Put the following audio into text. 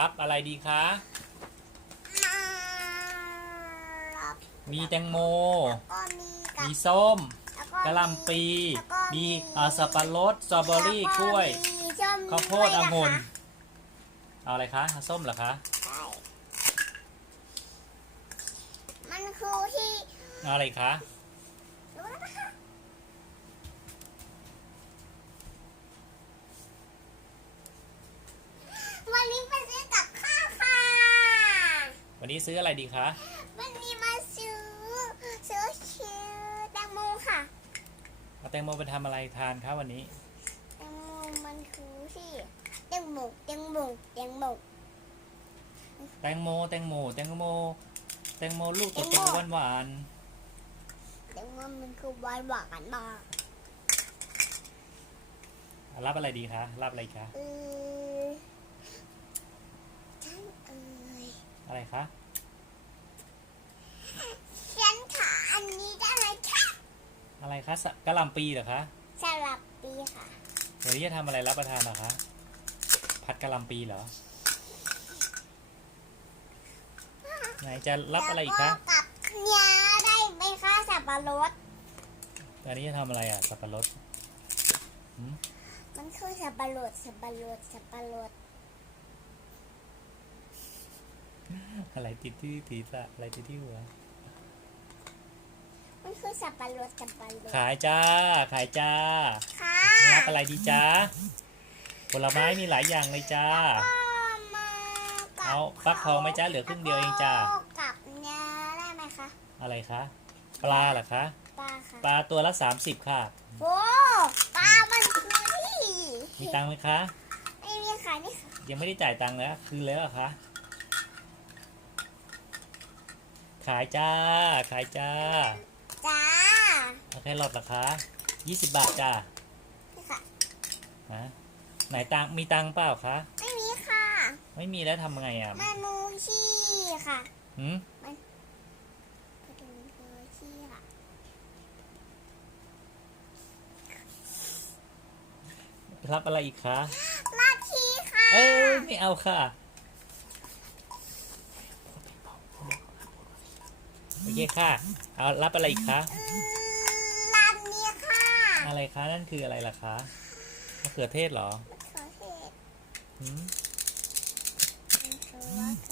รับอะไรดีคะมารับมีแตงโม ก็มีกับมีส้มแล้วกะหล่ำปี แล้วก็มีเอ่อสับปะรดสตรอเบอรี่กล้วยมีส้มข้าวโพดด้วยองุ่นนะคะเอาอะไรคะเอาส้มเหรอคะใช่มันคือที่เอาอะไรคะรู้แล้วนะคะวันนี้ไปซื้อกับข้าวค่ะ วันนี้ซื้ออะไรดีคะ วันนี้มาซื้อซื้อชื่อแตงโมค่ะเอาแตงโมไปทำอะไรทานคะวันนี้ แตงโมมันคือที่แตงโมแตงโมแตงโมแตงโมแตงโมแตงโมแตงโมลูกโตแตงๆโมหวานแตงโมมันคือหวานหวานมากๆรับอะไรดีคะรับอะไรคะ เออฉันเอ่ย อะไร คะฉันขาอันนี้ได้ไหมคะอะไรคะสะกะหล่ำปีเหรอคะสลับปีค่ะ วันนี้จะทำอะไรรับประทานเหรอคะผัดกะหล่ำปีเหรอไหนจะรับอะไรอีกคะแล้วกับเนี้ยได้ไหมคะสับปะรดอันนี้จะทำอะไรอะสับปะรดหืมมันคือสับปะรดสับปะรดสับปะรด อะไรติดที่ศีรษะอะไรติดที่หัว มันคือสับปะรดสับปะรดขายจ้า ขายจ้าค่ะรับอะไรดีจ้าผลไม้มีหลายอย่างเลยจ้าก็มากับเอาฟักทองไหมจ๊ะเหลือครึ่งเดียวเองจ้า แล้วก็กับเนี้ยได้ไหมคะอะไรคะ ปลาเหรอคะ ปลาค่ะปลาตัวละ 30 ค่ะ โอ้ปลามันคือที่มีตังค์ไหมคะ ไม่มีค่ะนี่ค่ะยังไม่ได้จ่ายตังค์เลยคืนแล้วเหรอคะ ขายจ้า ขายจ้าจ้าเอาแค่รอดเหรอคะ20บาทจ้านี่ค่ะ ฮะไหนตังค์มีตังค์เปล่าคะ ไม่มีค่ะไม่มีแล้วทำไงอะมันมูชี่ค่ะหืมมันคือชี่ค่ะรับอะไรอีกคะ ลาทีค่ะ เอ้ยไม่เอาค่ะ โอเคค่ะ เอารับอะไรอีกคะอืมร้านนี้ค่ะอะไรคะนั่นคืออะไรล่ะคะมะเขือเทศเหรอมะเขือเทศหืมมันคือมะเขือเท